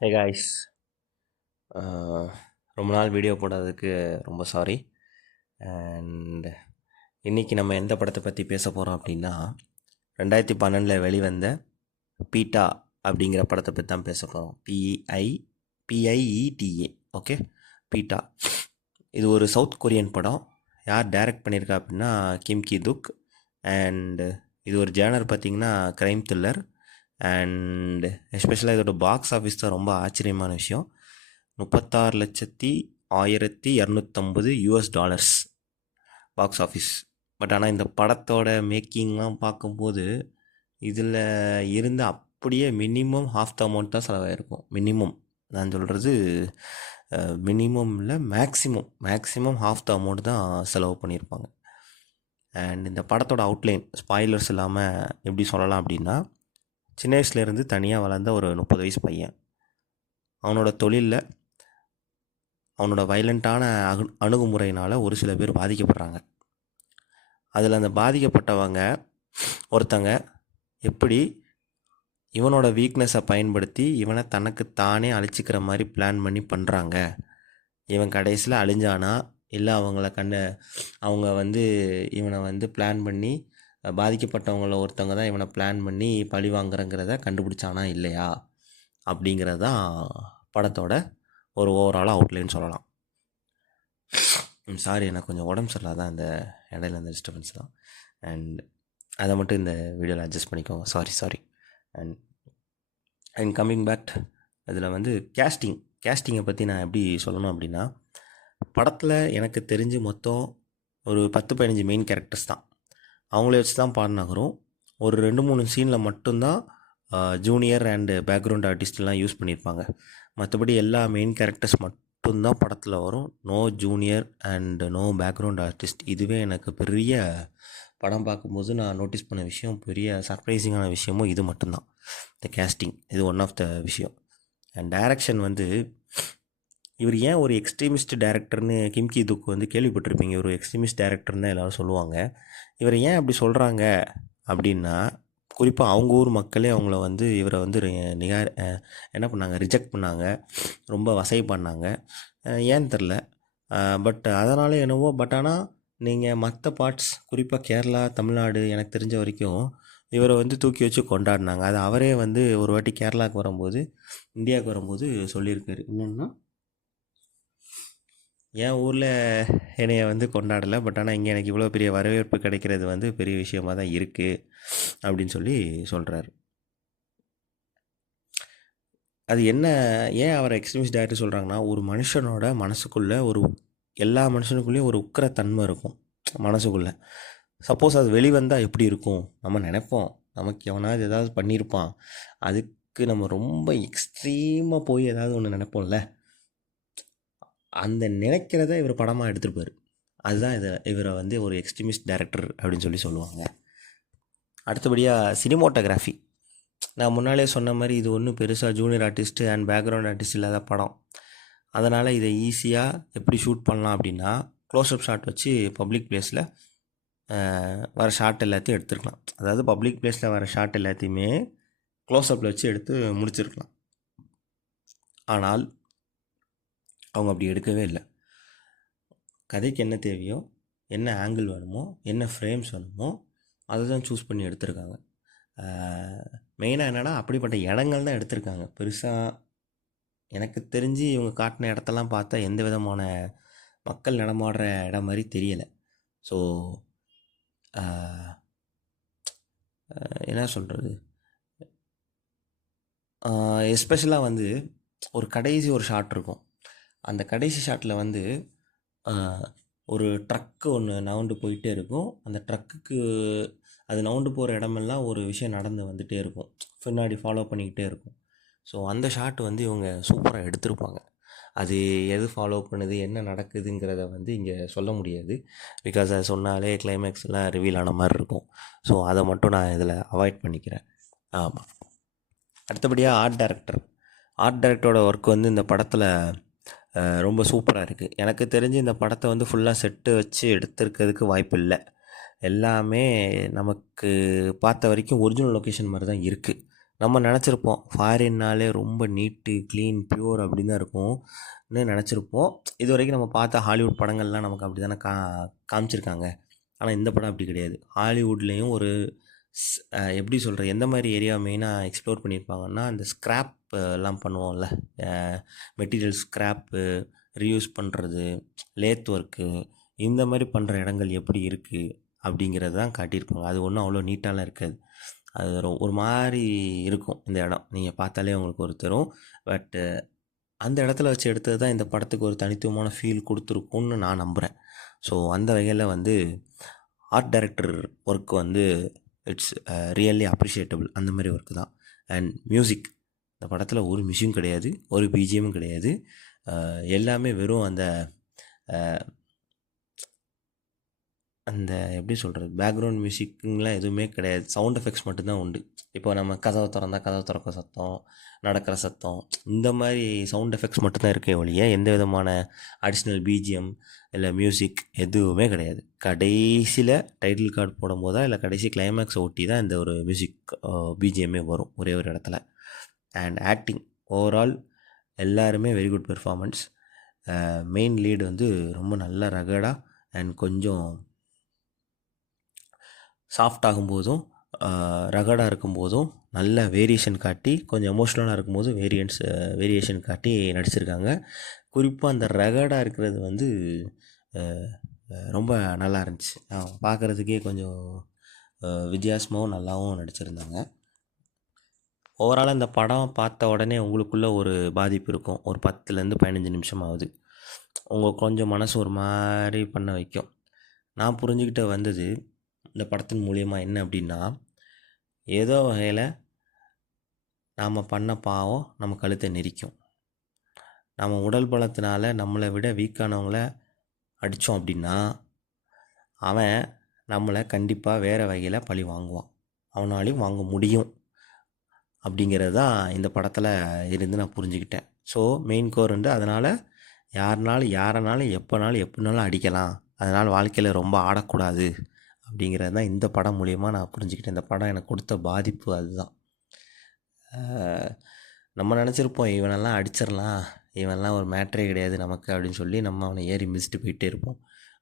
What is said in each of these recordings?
Hey guys, ரொம்ப நாள் video போடாததுக்கு ரொம்ப சாரி. அண்ட் இன்றைக்கி நம்ம எந்த படத்தை பற்றி பேச போகிறோம் அப்படின்னா 2012 வெளிவந்த பீட்டா அப்படிங்கிற படத்தை பற்றி தான் பேச போகிறோம். பிஐஇடிஏ. Okay, beta. இது ஒரு சவுத் கொரியன் படம். யார் டைரக்ட் பண்ணியிருக்கா அப்படின்னா கிம் கி துக். அண்டு இது ஒரு ஜேனர் பார்த்திங்கன்னா க்ரைம் த்ரில்லர். அண்ட் எஸ்பெஷலாக இதோட பாக்ஸ் ஆஃபீஸ் தான் ரொம்ப ஆச்சரியமான விஷயம். 36,1250 US dollars box office. But ஆனால் இந்த படத்தோட மேக்கிங்லாம் பார்க்கும்போது இதில் இருந்து அப்படியே மினிமம் ஹாஃப் த அமௌண்ட் தான் செலவாயிருக்கும். மினிமம் நான் சொல்கிறது மினிமம் இல்லை, மேக்ஸிமம் ஹாஃப் த அமௌண்ட் தான் செலவு பண்ணியிருப்பாங்க. அண்ட் இந்த படத்தோட அவுட்லைன் ஸ்பாய்லர்ஸ் இல்லாமல் எப்படி சொல்லலாம் அப்படின்னா, சின்ன வயசுலேருந்து தனியாக வளர்ந்த ஒரு 30 வயசு பையன். அவனோட தொழிலில் அவனோட வைலண்ட்டான அணுகுமுறையினால் ஒரு சில பேர் பாதிக்கப்படுறாங்க. அதில் அந்த பாதிக்கப்பட்டவங்க ஒருத்தங்க எப்படி இவனோட வீக்னஸை பயன்படுத்தி இவனை தனக்கு தானே அழிச்சிக்கிற மாதிரி பிளான் பண்ணி பண்ணுறாங்க. இவன் கடைசியில் அழிஞ்சானா இல்லை அவங்க இவனை பிளான் பண்ணி பாதிக்கப்பட்டவங்கள ஒருத்தவங்க தான் இவனை பிளான் பண்ணி பழி வாங்குறங்கிறத கண்டுபிடிச்சானா இல்லையா அப்படிங்கிறது தான் படத்தோட ஒரு ஓவராலாக அவுட்லைன் சொல்லலாம். சாரி, எனக்கு கொஞ்சம் உடம்பு சரியில்லை, தான் இந்த இடையில இந்த டிஸ்டர்பன்ஸ் தான். அண்ட் அதை மட்டும் இந்த வீடியோவில் அட்ஜஸ்ட் பண்ணிக்கோங்க. சாரி. அண்ட் கம்மிங் பேக், இதில் கேஸ்டிங்கை பற்றி நான் எப்படி சொல்லணும் அப்படின்னா, படத்தில் எனக்கு தெரிஞ்சு மொத்தம் ஒரு 10-15 மெயின் கேரக்டர்ஸ் தான். அவங்களே வச்சு தான் பாடம் நகரும். ஒரு 2-3 சீனில் மட்டும்தான் ஜூனியர் அண்டு பேக்ரவுண்ட் ஆர்டிஸ்ட்லாம் யூஸ் பண்ணியிருப்பாங்க. மற்றபடி எல்லா மெயின் கேரக்டர்ஸ் மட்டும்தான் படத்தில் வரும். No junior and no background artist. இதுவே எனக்கு பெரிய படம் பார்க்கும்போது நான் நோட்டீஸ் பண்ண விஷயம், பெரிய சர்ப்ரைசிங்கான விஷயமும் இது மட்டும்தான். இந்த கேஸ்டிங் இது ஒன் ஆஃப் த விஷயம். அண்ட் டைரக்ஷன் இவர் ஏன் ஒரு எக்ஸ்ட்ரீமிஸ்ட் டைரக்டர்னு கிம் கி துக் கேள்விப்பட்டிருப்பீங்க. ஒரு எக்ஸ்ட்ரீமிஸ்ட் டைரக்டர்னு தான் எல்லோரும் சொல்லுவாங்க. இவர் ஏன் அப்படி சொல்கிறாங்க அப்படின்னா, குறிப்பாக அவங்க ஊர் மக்களே இவரை என்ன பண்ணாங்க, ரிஜெக்ட் பண்ணாங்க, ரொம்ப வசை பண்ணாங்க. ஏன்னு தெரில. பட் அதனால் என்னவோ, பட் ஆனால் நீங்கள் மற்ற பார்ட்ஸ், குறிப்பாக கேரளா, தமிழ்நாடு, எனக்கு தெரிஞ்ச வரைக்கும் இவரை தூக்கி வச்சு கொண்டாடினாங்க. அது அவரே ஒரு வாட்டி கேரளாவுக்கு வரும்போது, இந்தியாவுக்கு வரும்போது சொல்லியிருக்காரு. என்னென்னா, என் ஊரில் என்னைய கொண்டாடலை, பட் ஆனால் இங்கே எனக்கு இவ்வளோ பெரிய வரவேற்பு கிடைக்கிறது பெரிய விஷயமாக தான் இருக்குது அப்படின்னு சொல்கிறாரு. அது என்ன, ஏன் அவரை எக்ஸ்ட்ரீமிஸ்ட் டைரக்டர் சொல்கிறாங்கன்னா, ஒரு மனுஷனோட மனசுக்குள்ளே எல்லா மனுஷனுக்குள்ளேயும் ஒரு உக்கிரத்தன்மை இருக்கும் மனசுக்குள்ளே. சப்போஸ் அது வெளிவந்தால் எப்படி இருக்கும், நம்ம நினைப்போம் நமக்கு எவனாவது ஏதாவது பண்ணியிருப்பான், அதுக்கு நம்ம ரொம்ப எக்ஸ்ட்ரீமாக போய் ஏதாவது ஒன்று நினைப்போம்ல, அந்த நினைக்கிறத இவர் படமாக எடுத்துருப்பார். அதுதான் இவரை ஒரு எக்ஸ்ட்ரீமிஸ்ட் டைரக்டர் அப்படின்னு சொல்லுவாங்க. அடுத்தபடியாக சினிமோட்டோகிராஃபி. நான் முன்னாலே சொன்ன மாதிரி இது ஒன்றும் பெருசாக junior artist and background artist இல்லாத படம். அதனால் இதை ஈஸியாக எப்படி ஷூட் பண்ணலாம் அப்படின்னா, க்ளோஸ்அப் ஷாட் வச்சு பப்ளிக் பிளேஸில் வர ஷாட் எல்லாத்தையும் எடுத்துருக்கலாம். அதாவது பப்ளிக் பிளேஸில் வர ஷாட் எல்லாத்தையுமே க்ளோஸ்அப்பில் வச்சு எடுத்து முடிச்சிருக்கலாம். ஆனால் அவங்க அப்படி எடுக்கவே இல்லை. கதைக்கு என்ன தேவையோ, என்ன ஆங்கிள் வேணுமோ, என்ன ஃப்ரேம்ஸ் வேணுமோ அதை தான் சூஸ் பண்ணி எடுத்திருக்காங்க. மெயினாக என்னென்னா, அப்படிப்பட்ட இடங்கள் தான் எடுத்திருக்காங்க. பெருசாக எனக்கு தெரிஞ்சு இவங்க காட்டின இடத்தெல்லாம் பார்த்தா எந்த விதமான மக்கள் நடமாடுற இடம் மாதிரி தெரியலை. ஸோ என்ன சொல்கிறது, எஸ்பெஷலாக ஒரு கடைசி ஒரு ஷாட் இருக்கும். அந்த கடைசி ஷாட்டில் ஒரு ட்ரக்கு ஒன்று நவுண்டு போயிட்டே இருக்கும். அந்த ட்ரக்குக்கு அது நவுண்டு போகிற இடமெல்லாம் ஒரு விஷயம் நடந்து வந்துகிட்டே இருக்கும், பின்னாடி ஃபாலோ பண்ணிக்கிட்டே இருக்கும். ஸோ அந்த ஷாட் இவங்க சூப்பராக எடுத்திருப்பாங்க. அது எது ஃபாலோ பண்ணுது, என்ன நடக்குதுங்கிறத இங்கே சொல்ல முடியாது. பிகாஸ் அது சொன்னாலே கிளைமேக்ஸ்லாம் ரிவீல் ஆன மாதிரி இருக்கும். ஸோ அதை மட்டும் நான் இதில் அவாய்ட் பண்ணிக்கிறேன். ஆமாம். அடுத்தபடியாக ஆர்ட் டைரக்டரோட ஒர்க் இந்த படத்தில் ரொம்ப சூப்பராக இருக்குது. எனக்கு தெரிஞ்சு இந்த படத்தை ஃபுல்லாக செட்டு வச்சு எடுத்துருக்கிறதுக்கு வாய்ப்பு இல்லை. எல்லாமே நமக்கு பார்த்த வரைக்கும் ஒரிஜினல் லொக்கேஷன் மாதிரி தான் இருக்குது. நம்ம நினச்சிருப்போம் ஃபாரின்னாலே ரொம்ப நீட்டு க்ளீன் பியூர் அப்படின்னு தான் இருக்கும்னு நினச்சிருப்போம். இது வரைக்கும் நம்ம பார்த்த ஹாலிவுட் படங்கள்லாம் நமக்கு அப்படி தானே காமிச்சிருக்காங்க. ஆனால் இந்த படம் அப்படி கிடையாது. ஹாலிவுட்லேயும் ஒரு எப்படி சொல்கிறது, எந்த மாதிரி ஏரியா மெயினாக எக்ஸ்ப்ளோர் பண்ணியிருப்பாங்கன்னா, அந்த ஸ்க்ராப் எல்லாம் பண்ணுவோம்ல, மெட்டீரியல் ஸ்க்ராப்பு ரீயூஸ் பண்ணுறது, லேத் ஒர்க்கு, இந்த மாதிரி பண்ணுற இடங்கள் எப்படி இருக்குது அப்படிங்கிறது தான் காட்டியிருப்பாங்க. அது ஒன்றும் அவ்வளோ நீட்டாலாம் இருக்காது. அது ஒரு மாதிரி இருக்கும் இந்த இடம். நீங்கள் பார்த்தாலே உங்களுக்கு ஒரு தரும். பட்டு அந்த இடத்துல வச்சு எடுத்தது தான் இந்த படத்துக்கு ஒரு தனித்துவமான ஃபீல் கொடுத்துருக்கும்னு நான் நம்புகிறேன். ஸோ அந்த வகையில் வந்து ஆர்ட் டைரக்டர் ஒர்க் வந்து இட்ஸ் ரியல்லி அப்ரிஷியேட்டபிள். அந்த மாதிரி ஒர்க்கு தான். அண்ட் மியூசிக், இந்த படத்தில் ஒரு மியூசிக்கும் கிடையாது, ஒரு பிஜிஎம்மும் கிடையாது. எல்லாமே வெறும் அந்த அந்த எப்படி சொல்கிறது, பேக்ரவுண்ட் மியூசிக்குங்கெலாம் எதுவுமே கிடையாது. சவுண்ட் எஃபெக்ட்ஸ் மட்டும்தான் உண்டு. இப்போ நம்ம கதவை திறந்தா கதவை திறக்கிற சத்தம், நடக்கிற சத்தம், இந்த மாதிரி சவுண்ட் எஃபெக்ட்ஸ் மட்டும்தான் இருக்கே ஒழிய எந்த விதமான அடிஷ்னல் பிஜிஎம் இல்லை மியூசிக் எதுவுமே கிடையாது. கடைசியில் டைட்டில் கார்டு போடும்போதா இல்லை கடைசி கிளைமேக்ஸை ஒட்டி தான் இந்த ஒரு மியூசிக் பிஜிஎம்மே வரும் ஒரே ஒரு இடத்துல. அண்ட் ஆக்டிங் ஓவரால் எல்லாருமே very good performance. Main lead வந்து ரொம்ப நல்ல ரகடாக அண்ட் கொஞ்சம் சாஃப்ட் ஆகும்போதும் ரகடாக இருக்கும்போதும் நல்ல வேரியேஷன் காட்டி, கொஞ்சம் எமோஷ்னலாக இருக்கும்போது வேரியேஷன் காட்டி நடிச்சிருக்காங்க. குறிப்பாக அந்த ரகடாக இருக்கிறது வந்து ரொம்ப நல்லா இருந்துச்சு. பார்க்குறதுக்கே கொஞ்சம் வித்தியாசமாகவும் நல்லாவும் நடிச்சிருந்தாங்க. ஓவராலாக இந்த படம் பார்த்த உடனே உங்களுக்குள்ளே ஒரு பாதிப்பு இருக்கும். ஒரு 10லேருந்து 15 நிமிஷம் ஆகுது. உங்கள் கொஞ்சம் மனசு ஒரு மாதிரி பண்ண வைக்கும். நான் புரிஞ்சுக்கிட்ட வந்தது இந்த படத்தின் மூலியமாக என்ன அப்படின்னா, ஏதோ வகையில் நாம் பண்ண பாவம் நம்ம கழுத்தை நெரிக்கும். நம்ம உடல் பலத்தினால நம்மளை விட வீக்கானவங்கள அடித்தோம் அப்படின்னா, அவன் நம்மளை கண்டிப்பாக வேறு வகையில் பழி வாங்குவான். அவனாலையும் வாங்க முடியும் அப்படிங்கிறது தான் இந்த படத்தில் இருந்து நான் புரிஞ்சுக்கிட்டேன். ஸோ மெயின் கோர் வந்து அதனால் யாரனாலும் எப்போனாலும் அடிக்கலாம். அதனால் வாழ்க்கையில் ரொம்ப ஆடக்கூடாது அப்படிங்கிறது தான் இந்த படம் மூலிமா நான் புரிஞ்சுக்கிட்டேன். இந்த படம் எனக்கு கொடுத்த பாதிப்பு அதுதான். நம்ம நினச்சிருப்போம் இவனெல்லாம் அடிச்சிடலாம், இவனெல்லாம் ஒரு மேட்ரே கிடையாது நமக்கு அப்படின்னு சொல்லி நம்ம அவனை ஏறி மிதிச்சுட்டு போயிட்டே இருப்போம்.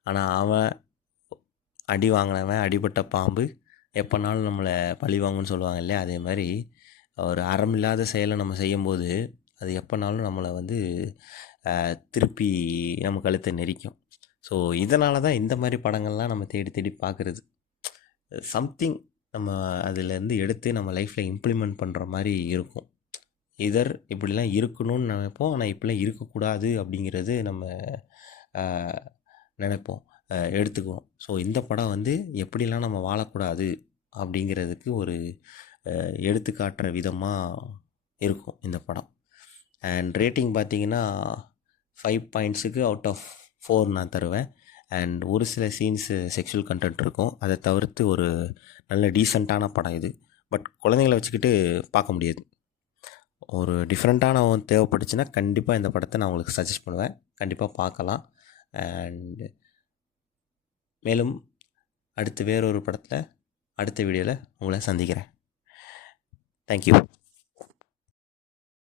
ஆனால் அவன் அடி வாங்கினவன், அடிபட்ட பாம்பு எப்போனாலும் நம்மளை பழி வாங்குன்னு சொல்லுவாங்க இல்லையா, அதே மாதிரி ஒரு அறமில்லாத செயலை நம்ம செய்யும்போது அது எப்போனாலும் நம்மளை வந்து திருப்பி நம்ம கழுத்தை நெரிக்கும். ஸோ இதனால தான் இந்த மாதிரி படங்கள்லாம் நம்ம தேடி தேடி பார்க்குறது. சம்திங் நம்ம அதிலேருந்து எடுத்து நம்ம லைஃப்பில் இம்ப்ளிமெண்ட் பண்ணுற மாதிரி இருக்கும். இப்படிலாம் இருக்கணும்னு நினைப்போம், ஆனால் இப்படிலாம் இருக்கக்கூடாது அப்படிங்கிறது நம்ம நினைப்போம், எடுத்துக்குவோம். ஸோ இந்த படம் வந்து எப்படிலாம் நம்ம வாழக்கூடாது அப்படிங்கிறதுக்கு ஒரு எடுத்துக்காட்டுற விதமாக இருக்கும் இந்த படம். அண்ட் ரேட்டிங் பார்த்திங்கன்னா 5 பாயிண்ட்ஸுக்கு அவுட் ஆஃப் 4 நான் தருவேன். அண்ட் ஒரு சில சீன்ஸு செக்ஷுவல் கண்டென்ட் இருக்கும். அதை தவிர்த்து ஒரு நல்ல டீசெண்டான படம் இது. பட் குழந்தைங்கள வச்சுக்கிட்டு பார்க்க முடியாது. ஒரு டிஃப்ரெண்ட்டான தேவைப்பட்டுச்சுன்னா கண்டிப்பாக இந்த படத்தை நான் உங்களுக்கு சஜஸ்ட் பண்ணுவேன். கண்டிப்பாக பார்க்கலாம். அண்ட் மேலும் அடுத்து வேறொரு படத்தில் அடுத்த வீடியோவில் உங்களை சந்திக்கிறேன். தேங்க்யூ.